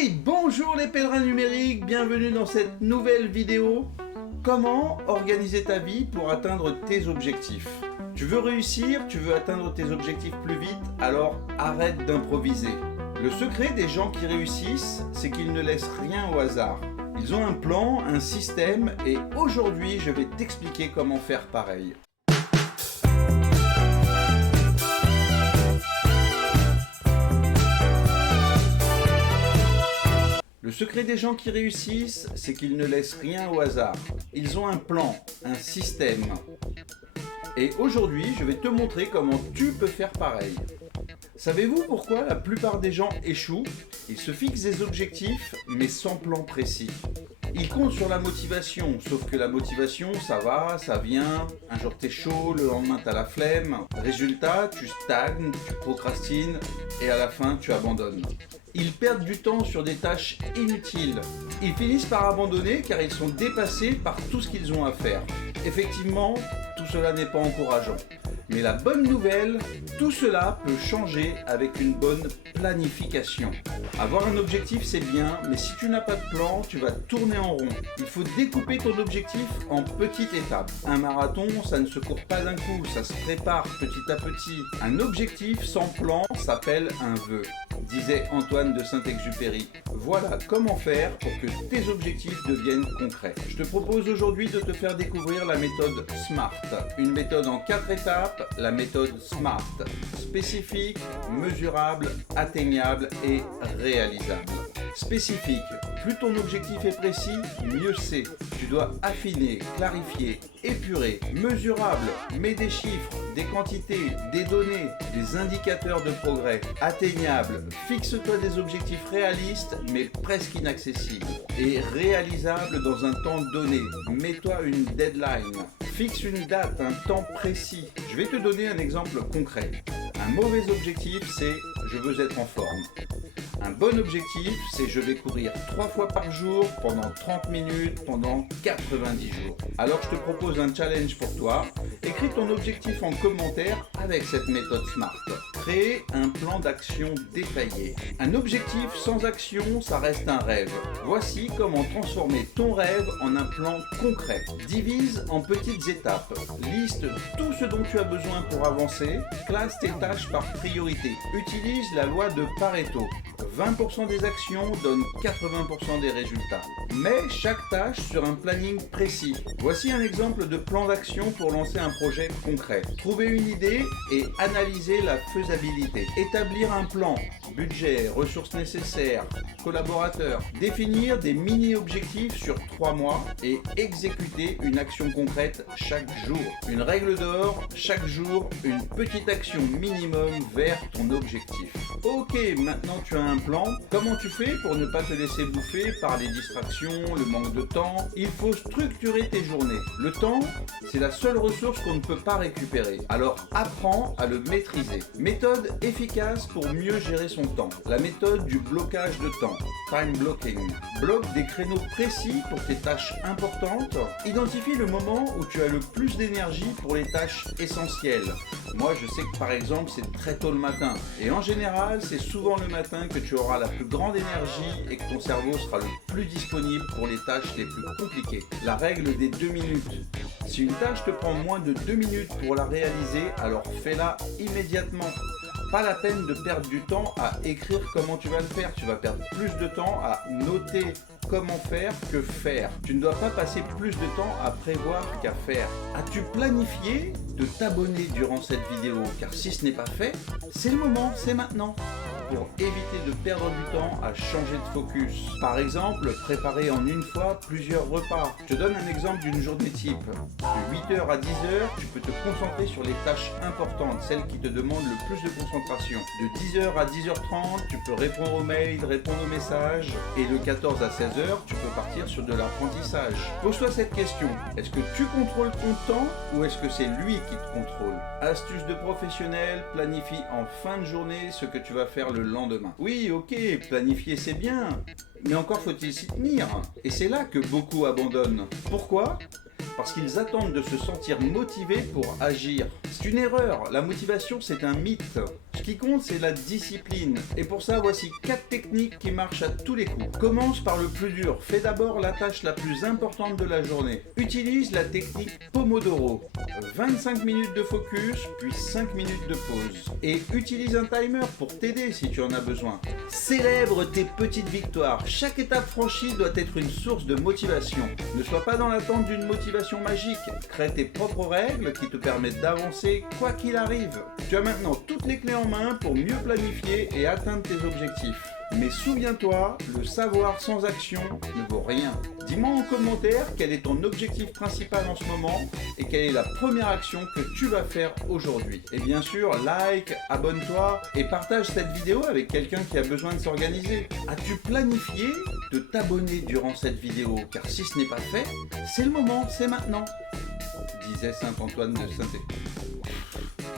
Hey, bonjour les pèlerins numériques, bienvenue dans cette nouvelle vidéo. Comment organiser ta vie pour atteindre tes objectifs? Tu veux réussir, tu veux atteindre tes objectifs plus vite, alors arrête d'improviser. Le secret des gens qui réussissent, c'est qu'ils ne laissent rien au hasard. Ils ont un plan, un système, et aujourd'hui je vais t'expliquer comment faire pareil. Le secret des gens qui réussissent, c'est qu'ils ne laissent rien au hasard. Ils ont un plan, un système. Et aujourd'hui, je vais te montrer comment tu peux faire pareil. Savez-vous pourquoi la plupart des gens échouent? Ils se fixent des objectifs, mais sans plan précis. Ils comptent sur la motivation, sauf que la motivation, ça va, ça vient. Un jour t'es chaud, le lendemain t'as la flemme. Résultat, tu stagnes, tu procrastines et à la fin tu abandonnes. Ils perdent du temps sur des tâches inutiles. Ils finissent par abandonner car ils sont dépassés par tout ce qu'ils ont à faire. Effectivement, tout cela n'est pas encourageant. Mais la bonne nouvelle, tout cela peut changer avec une bonne planification. Avoir un objectif, c'est bien, mais si tu n'as pas de plan, tu vas tourner en rond. Il faut découper ton objectif en petites étapes. Un marathon, ça ne se court pas d'un coup, ça se prépare petit à petit. Un objectif sans plan s'appelle un vœu, disait Antoine de Saint-Exupéry. Voilà comment faire pour que tes objectifs deviennent concrets. Je te propose aujourd'hui de te faire découvrir la méthode SMART. Une méthode en 4 étapes, la méthode SMART. Spécifique, mesurable, atteignable et réalisable. Spécifique, plus ton objectif est précis, mieux c'est. Tu dois affiner, clarifier, épurer. Mesurable, mets des chiffres, des quantités, des données, des indicateurs de progrès. Atteignable, fixe-toi des objectifs réalistes mais presque inaccessibles. Et réalisable dans un temps donné. Mets-toi une deadline. Fixe une date, un temps précis. Je vais te donner un exemple concret. Un mauvais objectif, c'est « je veux être en forme ». Un bon objectif, c'est je vais courir 3 fois par jour pendant 30 minutes pendant 90 jours. Alors je te propose un challenge pour toi. Écris ton objectif en commentaire avec cette méthode SMART. Créer un plan d'action détaillé. Un objectif sans action, ça reste un rêve. Voici comment transformer ton rêve en un plan concret. Divise en petites étapes. Liste tout ce dont tu as besoin pour avancer. Classe tes tâches par priorité. Utilise la loi de Pareto. 20% des actions donnent 80% des résultats. Mets chaque tâche sur un planning précis. Voici un exemple de plan d'action pour lancer un projet concret. Trouver une idée et analyser la faisabilité. Établir un plan, budget, ressources nécessaires, collaborateurs. Définir des mini-objectifs sur 3 mois et exécuter une action concrète chaque jour. Une règle d'or, chaque jour, une petite action minimum vers ton objectif. Ok, maintenant tu as un plan. Comment tu fais pour ne pas te laisser bouffer par les distractions, le manque de temps? Il faut structurer tes journées. Le temps, c'est la seule ressource qu'on ne peut pas récupérer. Alors apprends à le maîtriser. Méthode efficace pour mieux gérer son temps. La méthode du blocage de temps. Time blocking. Bloque des créneaux précis pour tes tâches importantes. Identifie le moment où tu as le plus d'énergie pour les tâches essentielles. Moi, je sais que par exemple, c'est très tôt le matin. Et en général, c'est souvent le matin que tu auras la plus grande énergie et que ton cerveau sera le plus disponible pour les tâches les plus compliquées. La règle des 2 minutes. Si une tâche te prend moins de 2 minutes pour la réaliser, alors fais-la immédiatement. Pas la peine de perdre du temps à écrire comment tu vas le faire. Tu vas perdre plus de temps à noter comment faire que faire. Tu ne dois pas passer plus de temps à prévoir qu'à faire. As-tu planifié de t'abonner durant cette vidéo? Car si ce n'est pas fait, c'est le moment, c'est maintenant. Pour éviter de perdre du temps à changer de focus. Par exemple, préparer en une fois plusieurs repas. Je te donne un exemple d'une journée type. De 8h à 10h, tu peux te concentrer sur les tâches importantes, celles qui te demandent le plus de concentration. De 10h à 10h30, tu peux répondre aux mails, répondre aux messages. Et de 14 à 16h, tu peux partir sur de l'apprentissage. Pose-toi cette question. Est-ce que tu contrôles ton temps ou est-ce que c'est lui qui te contrôle? Astuce de professionnel, planifie en fin de journée ce que tu vas faire le lendemain. Oui, ok, planifier c'est bien, mais encore faut-il s'y tenir. Et c'est là que beaucoup abandonnent. Pourquoi? Parce qu'ils attendent de se sentir motivés pour agir. C'est une erreur, la motivation c'est un mythe. Ce qui compte, c'est la discipline. Et pour ça, voici 4 techniques qui marchent à tous les coups. Commence par le plus dur. Fais d'abord la tâche la plus importante de la journée. Utilise la technique Pomodoro. 25 minutes de focus, puis 5 minutes de pause. Et utilise un timer pour t'aider si tu en as besoin. Célèbre tes petites victoires. Chaque étape franchie doit être une source de motivation. Ne sois pas dans l'attente d'une motivation magique. Crée tes propres règles qui te permettent d'avancer quoi qu'il arrive. Tu as maintenant toutes les clés en main pour mieux planifier et atteindre tes objectifs. Mais souviens-toi, le savoir sans action ne vaut rien. Dis-moi en commentaire quel est ton objectif principal en ce moment et quelle est la première action que tu vas faire aujourd'hui. Et bien sûr, like, abonne-toi et partage cette vidéo avec quelqu'un qui a besoin de s'organiser. As-tu planifié de t'abonner durant cette vidéo? Car si ce n'est pas fait, c'est le moment, c'est maintenant, disait saint Antoine de Saint-Étienne.